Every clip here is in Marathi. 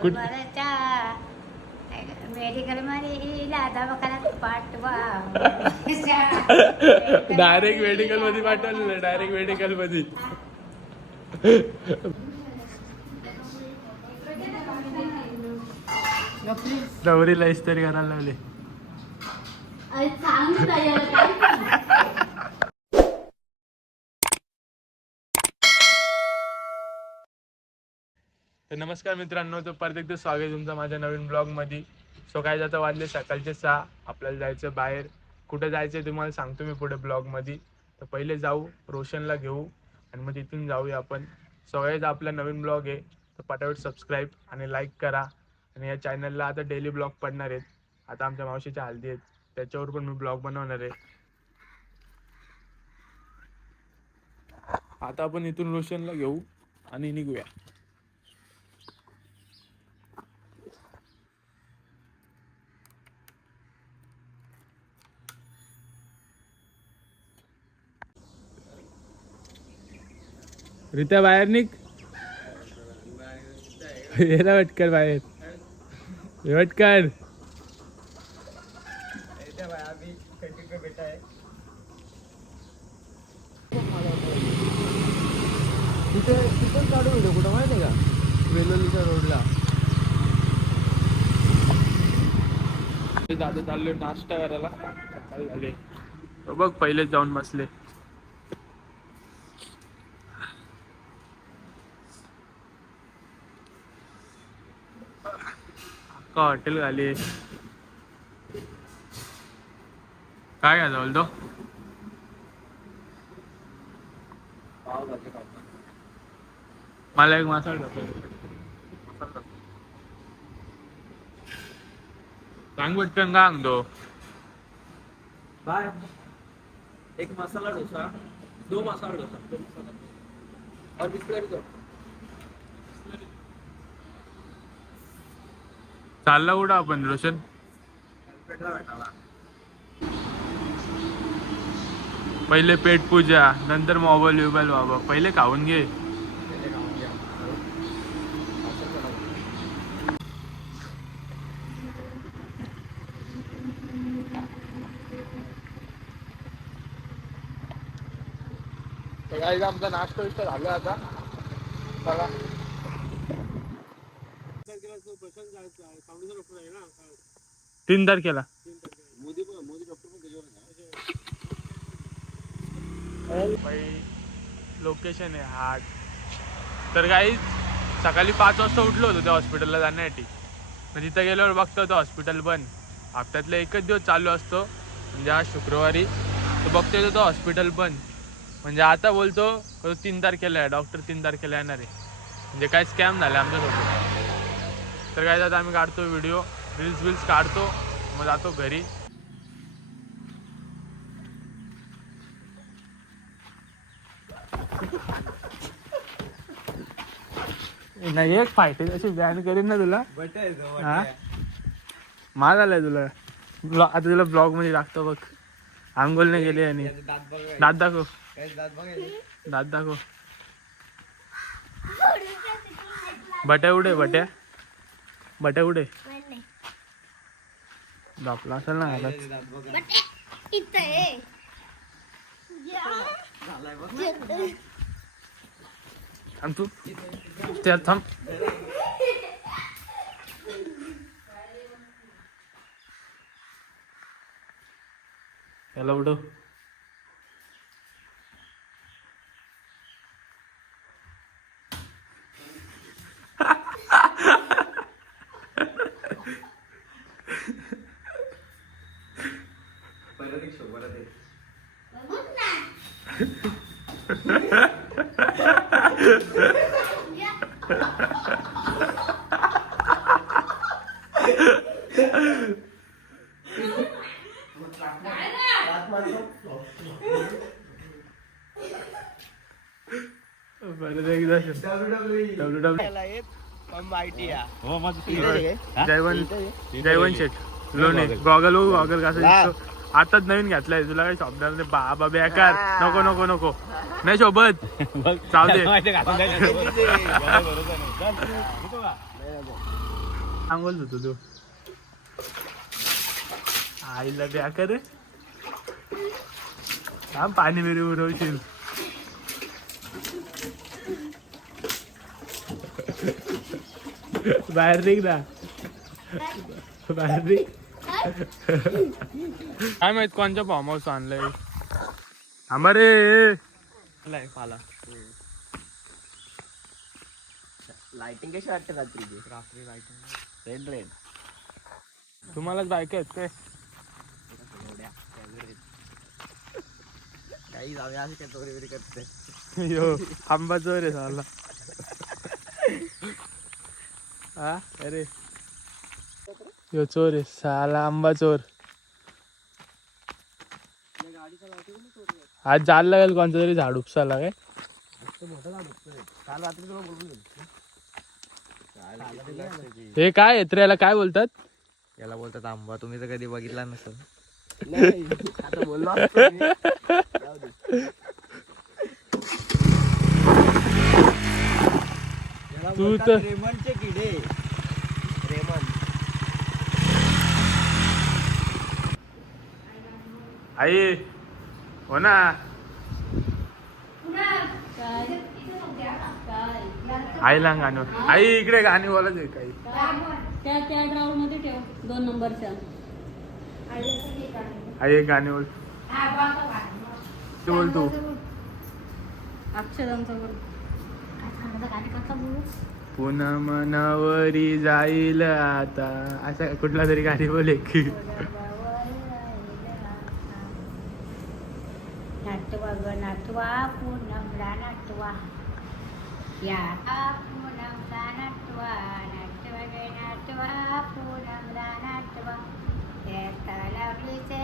कुठ- मेडिकलमध्ये दवाखान्यात पाठवा. डायरेक्ट मेडिकलमध्ये पाठवलेलं डायरेक्ट मेडिकलमध्ये. नवरीला इस्त्री करायला लावले. तर नमस्कार मित्रांनो तर परत एकदा स्वागत तुमचं माझ्या नवीन ब्लॉगमध्ये. सो काय जातं वाजले सकाळचे सहा. आपल्याला जायचं बाहेर. कुठं जायचं तुम्हाला सांगतो मी पुढे ब्लॉगमध्ये. तर पहिले जाऊ रोशनला घेऊ आणि मग तिथून जाऊया आपण. सगळेच आपला नवीन ब्लॉग आहे. तर पटापट सबस्क्राईब आणि लाईक करा. आणि या चॅनलला आता डेली ब्लॉग पडणार आहेत. आता आमच्या मावशीच्या हल्दी आहेत. त्याच्यावर पण मी ब्लॉग बनवणार आहे. आता आपण इथून रोशनला घेऊ आणि निघूया. रित्या बाहेर निघ. येला वटकर बाहेर. वटकर तिथे तिथं काढू व्हिडिओ कुठं माहिती आहे का वेलोलीच्या रोडला दादा चाललोय नाश्ता करायला. बघ पहिलेच जाऊन बसले. का हॉटेल झाली काय घ्यायचं बोलतो मला एक मसाला टाकतो सांग पटकन का सांगतो? बाय. एक मसाला डोसा दो मसाला डोसा. दो मसाला और बिस्किट चालला कुठं आपण रोशन? पहिले पेट पूजा नंतर मोबाईल बिबाईल बाबा. पहिले खाऊन घे. आमचा नाश्ता विष्ट झाला आता. तीन तारखेला लोकेशन आहे हाट तर काही सकाळी पाच वाजता उठलो होतो त्या हॉस्पिटलला जाण्यासाठी. मग तिथं गेल्यावर बघतो तो हॉस्पिटल बंद. हप्त्यातला एकच दिवस चालू असतो. म्हणजे आज शुक्रवारी. तो बघतोय तो हॉस्पिटल बंद. म्हणजे आता बोलतो तो तीन तारखेला आहे डॉक्टर तीन तारखेला येणार आहे. म्हणजे काय स्कॅम झाला आमच्यासोबत. तर काय आता आम्ही काढतो व्हिडिओ रील्स बिल्स काढतो मग जातो घरी. नाही एक फायटे अशी बॅन करीन ना तुला. हा? मा झालाय तुला. ब्लॉ- आता तुला ब्लॉगमध्ये टाकतो बघ. आंघोलने गेले आणि. दात दाखव. दात दाखव. बट्या उडे बट्या बट्या उडे. दापला असेल ना हातात आणि तू. त्या थांब. याला उडव परत एक शो परत एक परत एकदा W W Jaywant Jaywant Sheth Lone goggle हो गॉगल कसा आताच नवीन घेतलाय. तुला काही शोभणार नाही. बाबा बेकार. नको नको नको. नाही शोभत. जाऊ दे. सांगोल होतो तू आईला बेकार हा पाणी बिरी उरवशील. बाहेर निघ ना. बाहेर निघ. काय माहीत कोणच्या फॉर्म हाऊस आणलंय? थांबा रे. पाला लाइटिंग कशी वाटते रात्रीची रात्री लाइटिंग रेड रेड तुम्हालाच बायक आहेत काय? काही जाऊया असं कॅटेगरी वगैरे करते यो आंबा आहे साला हा अरे. यो चोर आहे साला आंबा चोर. आज जायला लागेल कोणतं तरी झाड उपसाला काय? हे काय याला काय बोलतात? याला बोलतात आंबा. तुम्ही तर कधी बघितला नसेल. तू तर- किडे. आई हो ना. आईला गाणं आई इकडे गाणी बोलत आहे काही. त्या त्या ड्रावर मध्ये ठेव. दोन नंबरच्या. आई एक गाणी बोल. ते बोल तू. अक्षरांचं बोल. पुन्हा मनावरी जाईल आता. असा कुठला तरी गाणी बोल एक. ત્વા પૂનમ રાના ત્વા યા પૂનમ રાના ત્વા નટવા ગયના ત્વા પૂનમ રાના ત્વા તે તલવલી છે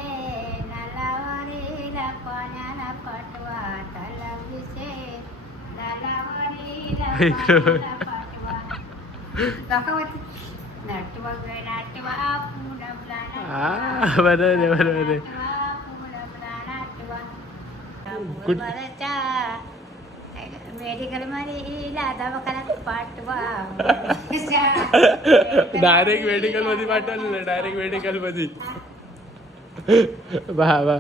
નલાવરી લપના પટવા તલવલી છે નલાવરી લપના પટવા નટવા ગયના ત્વા પૂનમ રાના બરાબર બરાબર कुठ- मेडिकलमध्ये दवाखान्यात पाठवा. डायरेक्ट मेडिकलमध्ये पाठवलेलं डायरेक्ट मेडिकलमध्ये. बा बा